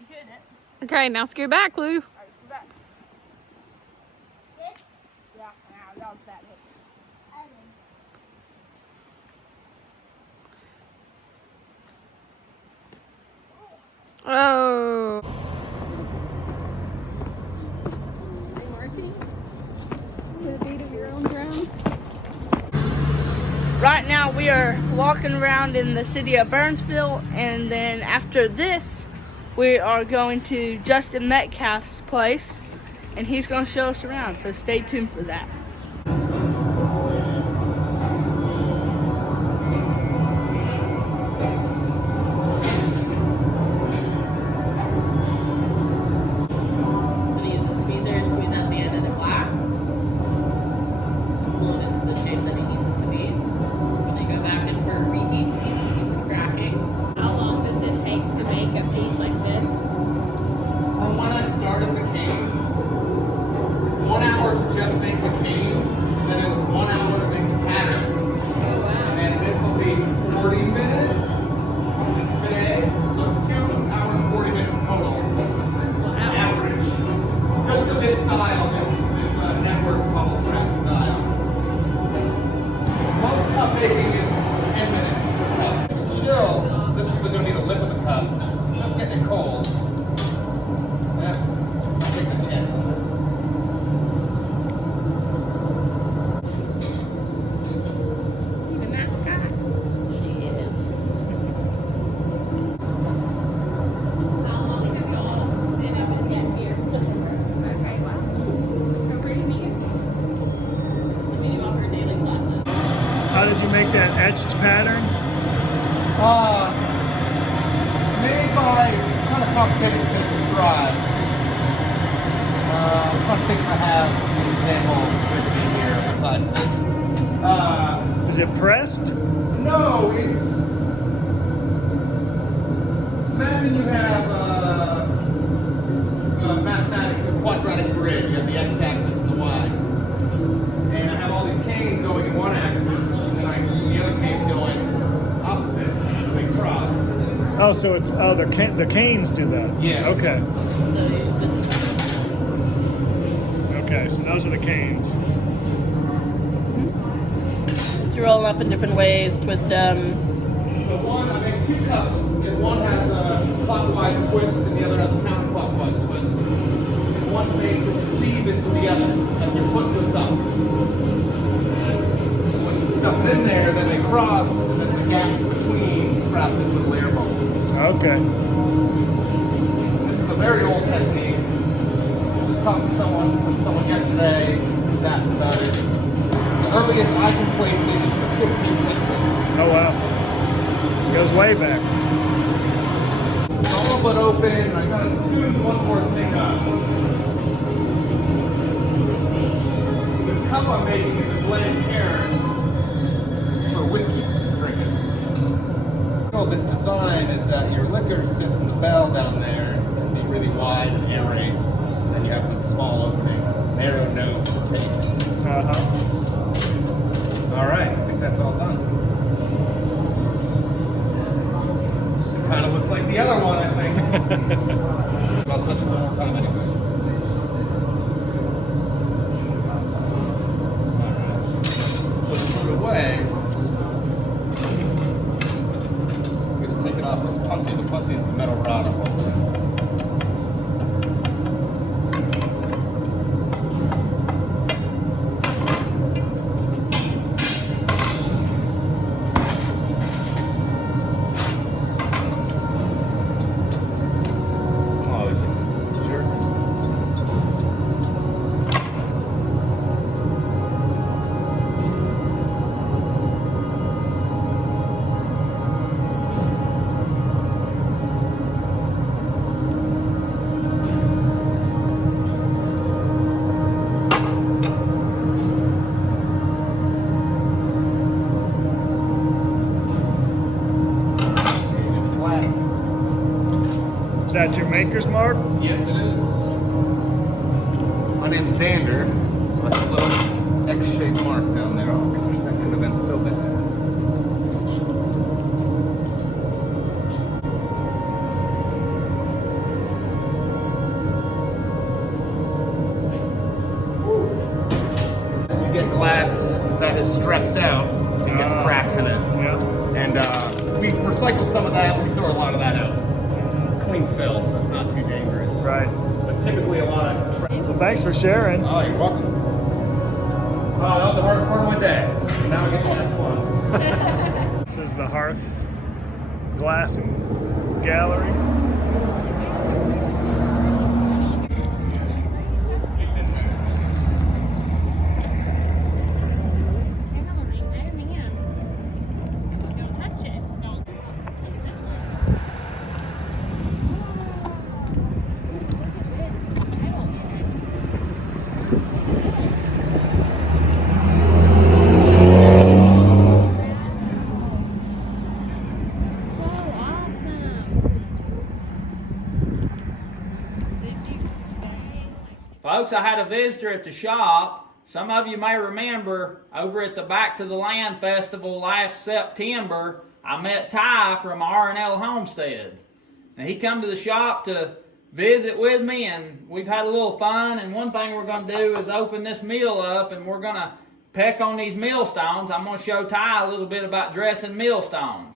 You could it. Okay, now scoot back, Lou. Alright, go back. This? Yeah, now that was that hit. Oh. Hey, Marcy. The beat of your own drum. Right now we are walking around in the city of Burnsville, and then after this we are going to Justin Metcalf's place and he's going to show us around, so stay tuned for that. How did you make that etched pattern? It's made by, kind of complicated to describe. I'm trying to think if I have an example with me here besides this. Is it pressed? No, it's, imagine you have a mathematical quadratic grid. You have the x-axis and the y. And I have all these canes going in one axis, and the other canes going opposite, so they cross. Oh, so it's the canes do that. Yes. Okay. So use this. Okay, so those are the canes. You roll them up in different ways, twist them. So one, I make two cups, and one has a clockwise twist, and the other has a counterclockwise twist. And one's made to sleeve into the other, like your foot goes up. When you stuff it in there, then they cross, and then the gaps between trap in little air bubbles. Okay. This is a very old technique. I was just talking to someone yesterday who was asking about it. The earliest I can place it is the 15th century. Oh wow. Goes way back. It's a little bit open, and I gotta tune one more thing up. This cup I'm making is a blended pair. It's for whiskey drinking. This design is that your liquor sits in the bell down there, it can be really wide and aerate, and then you have the small opening, narrow nose to taste. All right, I think that's all done. It kind of looks like the other one, I think. I'll touch it one more time anyway. All right. So to put it away, take it off this punty. The punty is the metal rod I'm holding. Oh, yeah. Sure. Is that your maker's mark? Yes, it is. My name's Xander, so that's a little X-shaped mark down there. Oh gosh, that could have been so bad. gets stressed out, it gets cracks in it. Yeah. And we recycle some of that, we throw a lot of that out. Clean fill, so it's not too dangerous. Right. But typically a lot of... Well, thanks for sharing. Oh, you're welcome. Oh, that was the hardest part of my day. Now we get to have fun. This is the Hearth Glass and Gallery. Folks, I had a visitor at the shop. Some of you may remember over at the Back to the Land Festival last September, I met Ty from R&L Homestead. Now, he come to the shop to visit with me, and we've had a little fun, and one thing we're going to do is open this mill up, and we're going to peck on these millstones. I'm going to show Ty a little bit about dressing millstones.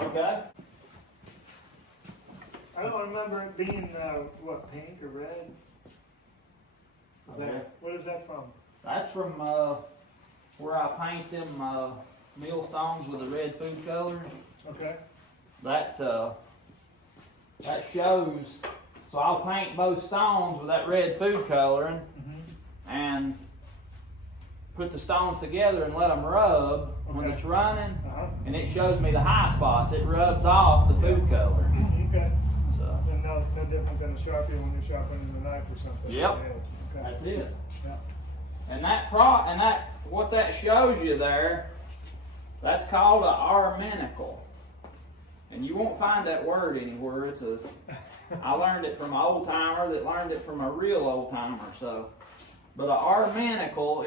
Okay. I don't remember it being, what, pink or red? What is that from? That's from where I paint them millstones with a red food color. Okay. That shows. So I'll paint both stones with that red food coloring, and put the stones together and let them rub when it's running, and it shows me the high spots. It rubs off the food color. Okay. So. And now it's no different than a Sharpie when you're sharpening the knife or something. Yep. Okay. That's it. Yeah. And what that shows you there, that's called a armenical. And you won't find that word anywhere. I learned it from an old timer that learned it from a real old timer. So, but an armenical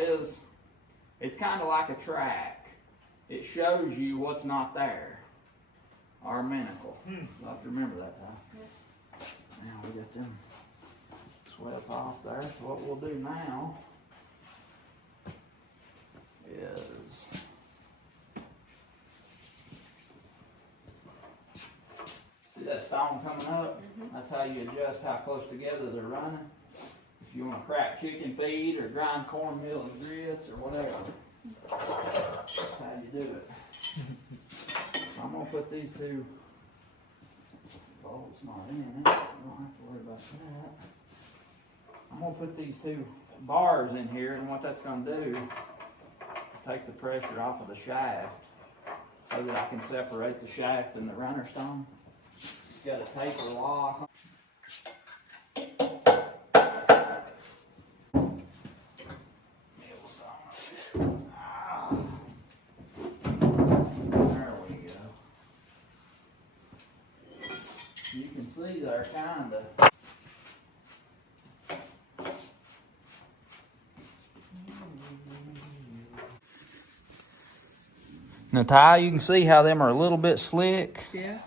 it's kind of like a track. It shows you what's not there. Armenical. You'll have to remember that, Ty. Now we got them swept off there. So what we'll do now is see that stone coming up? That's how you adjust how close together they're running. If you want to crack chicken feed or grind cornmeal and grits or whatever, that's how you do it. So I'm going to put these two bolts not in it. I don't have to worry about that. I'm going to put these two bars in here, and what that's going to do is take the pressure off of the shaft so that I can separate the shaft and the runner stone. It's got a taper lock. There we go. You can see they're kind of now, Ty, you can see how them are a little bit slick. Yeah.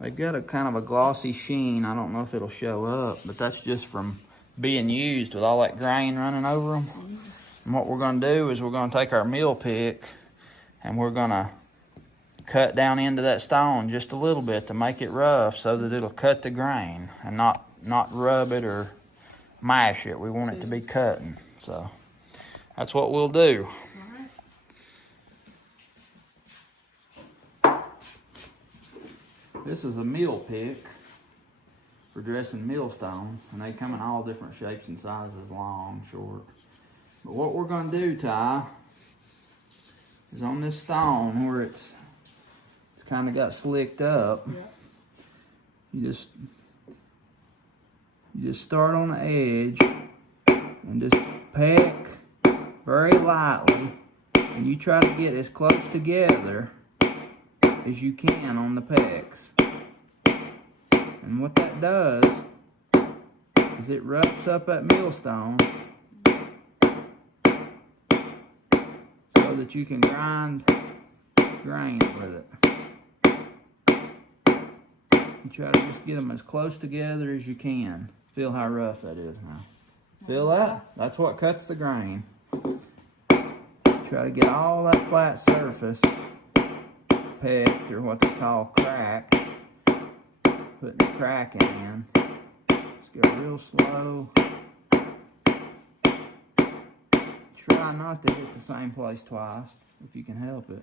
They've got a kind of a glossy sheen. I don't know if it'll show up, but that's just from being used with all that grain running over them. And what we're going to do is we're going to take our mill pick and we're going to cut down into that stone just a little bit to make it rough so that it'll cut the grain and not rub it or mash it. We want it to be cutting. So that's what we'll do. This is a mill pick for dressing millstones, and they come in all different shapes and sizes, long, short. But what we're going to do, Ty, is on this stone where it's kind of got slicked up, you just start on the edge and just peck very lightly, and you try to get as close together as you can on the pecks. And what that does is it roughs up that millstone so that you can grind grain with it. You try to just get them as close together as you can. Feel how rough that is now. Feel that? That's what cuts the grain. Try to get all that flat surface pecked, or what they call cracked. Putting the cracking in. Just go real slow. Try not to hit the same place twice if you can help it.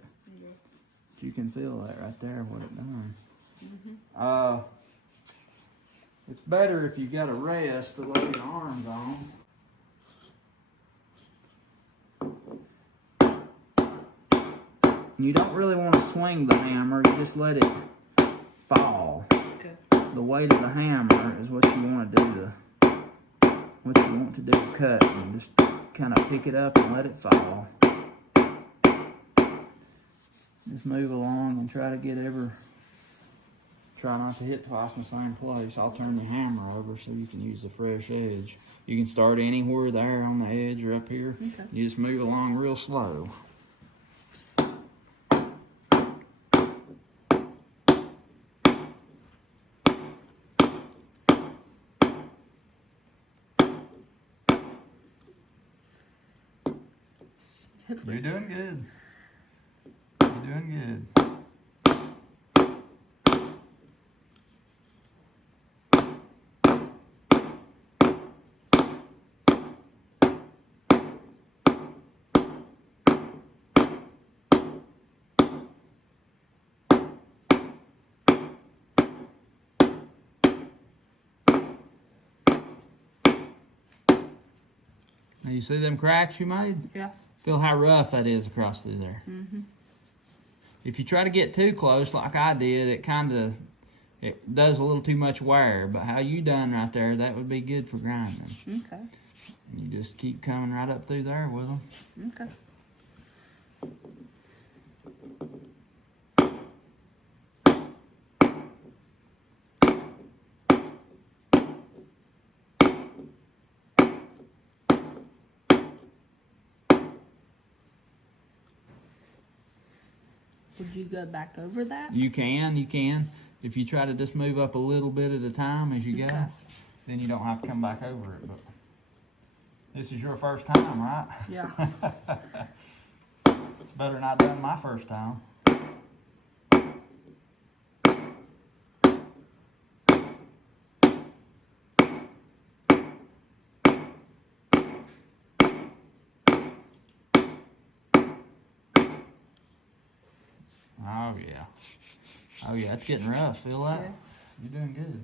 But you can feel that right there, what it done. It's better if you got a rest to lay your arms on. You don't really want to swing the hammer, you just let it fall. Okay. The weight of the hammer is what you want to do to cut, and just kind of pick it up and let it fall. Just move along and try not to hit twice in the same place. I'll turn the hammer over so you can use the fresh edge. You can start anywhere there on the edge or up here. Okay. You just move along real slow. You're doing good. You're doing good. Now you see them cracks you made? Yeah. Feel how rough that is across through there. If you try to get too close like I did, it does a little too much wear. But how you done right there, that would be good for grinding. Okay. You just keep coming right up through there with them. Okay. Would you go back over that? You can. If you try to just move up a little bit at a time as you go, Okay. then you don't have to come back over it. But this is your first time, right? Yeah. It's better than I done my first time. Oh yeah. Oh yeah, it's getting rough. Feel that? Yeah. You're doing good.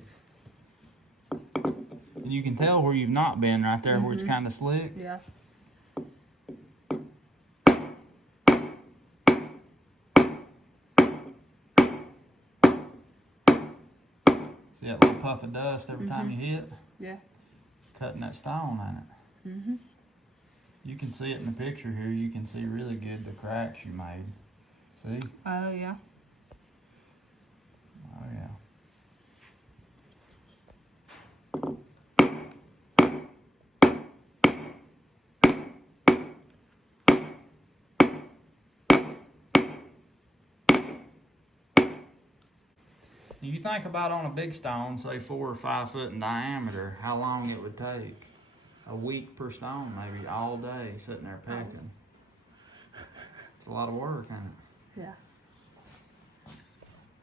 And you can tell where you've not been right there, where it's kind of slick. Yeah. See that little puff of dust every time you hit? Yeah. Cutting that stone on it. You can see it in the picture here. You can see really good the cracks you made. See? Oh, yeah. Oh yeah. You think about on a big stone, say 4 or 5 foot in diameter, how long it would take. A week per stone, maybe all day, sitting there pecking. It's a lot of work, ain't it? Yeah.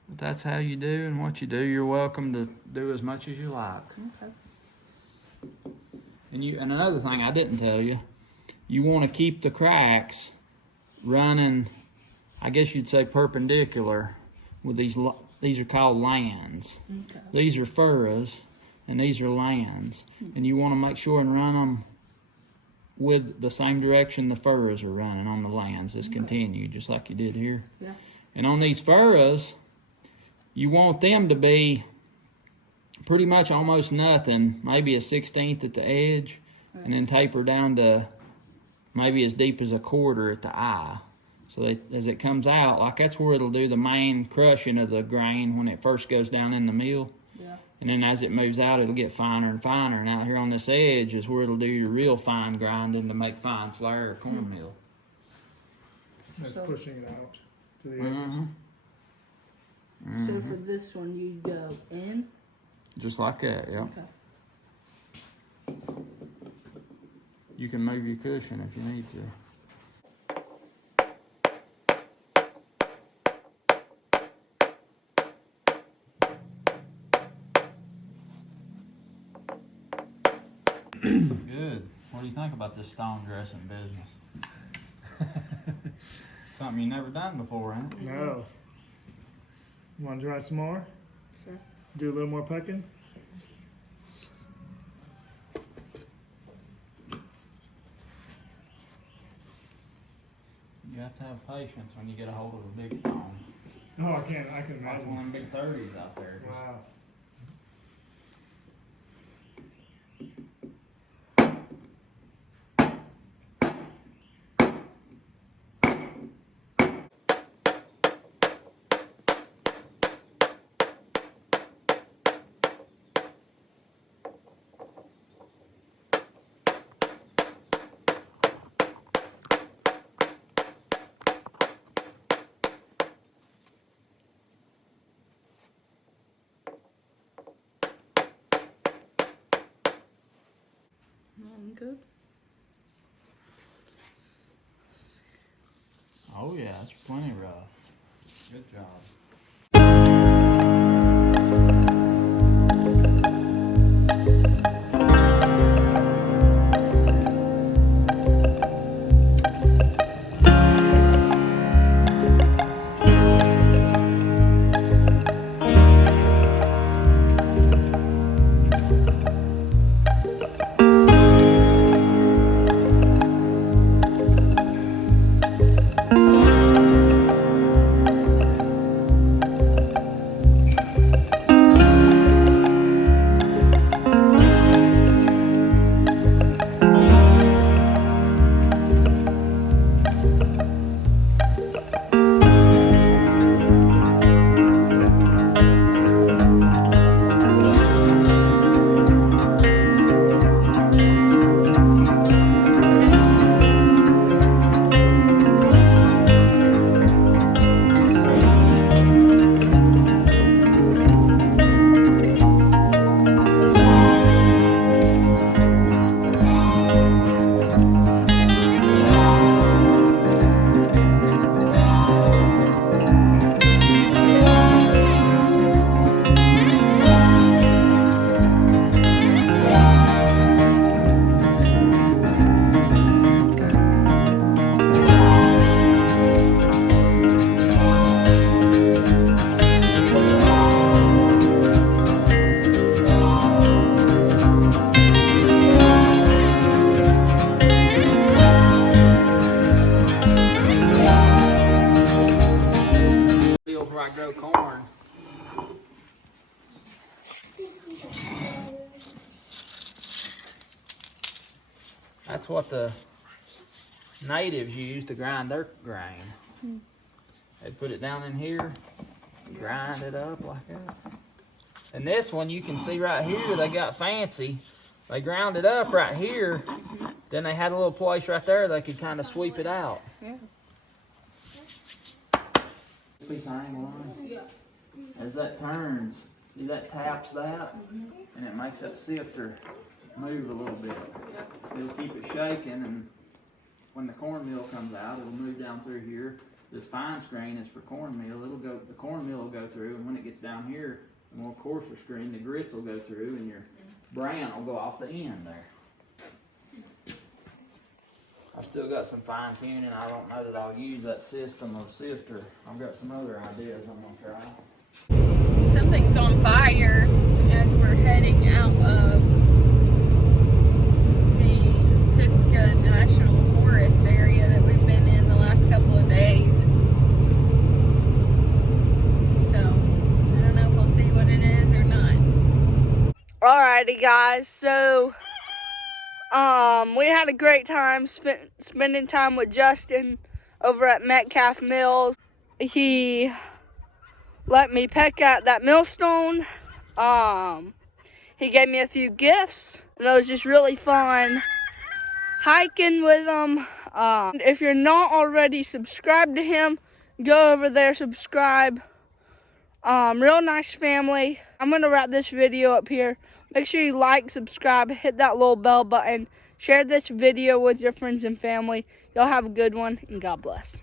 But that's how you do and what you do. You're welcome to do as much as you like. Okay. And another thing I didn't tell you, you want to keep the cracks running, I guess you'd say perpendicular with these are called lands. Okay. These are furrows and these are lands. And you want to make sure and run them with the same direction the furrows are running on the lands. Just continue, just like you did here. Yeah. And on these furrows, you want them to be pretty much almost nothing, maybe a 1/16 at the edge, and then taper down to maybe as deep as a 1/4 at the eye. So that as it comes out, like that's where it'll do the main crushing of the grain when it first goes down in the mill. Yeah. And then as it moves out, it'll get finer and finer. And out here on this edge is where it'll do your real fine grinding to make fine flour or cornmeal. That's So- pushing it out to the edges. So for this one, you go in. Just like that, yeah. Okay. You can move your cushion if you need to. Good. What do you think about this stone dressing business? Something you never done before, huh? No. You want to try some more? Sure. Do a little more pecking? You have to have patience when you get a hold of a big stone. Oh, I can Like imagine. one of them big 30s out there. Wow. Good. Oh yeah, it's plenty rough. Good job. Fields where I grow corn. That's what the natives use to grind their grain. They put it down in here, grind it up like that. And this one you can see right here, they got fancy. They ground it up right here, then they had a little place right there they could kind of sweep it out. Yeah. Piece of angle line. As that turns, see that taps that, and it makes that sifter move a little bit. It'll keep it shaking, and when the cornmeal comes out, it'll move down through here. This fine screen is for cornmeal. The cornmeal will go through, and when it gets down here, the more coarser screen, the grits will go through, and your bran will go off the end there. I've still got some fine tuning. I don't know that I'll use that system of sifter. I've got some other ideas I'm gonna try. Something's on fire as we're heading out of the Pisgah National Forest area that we've been in the last couple of days. So, I don't know if we'll see what it is or not. Alrighty, guys. So, we had a great time spending time with Justin over at Metcalf Mills. He let me peck at that millstone. He gave me a few gifts, and it was just really fun hiking with him. If you're not already subscribed to him, go over there, subscribe. Real nice family. I'm going to wrap this video up here. Make sure you like, subscribe, hit that little bell button. Share this video with your friends and family. Y'all have a good one, and God bless.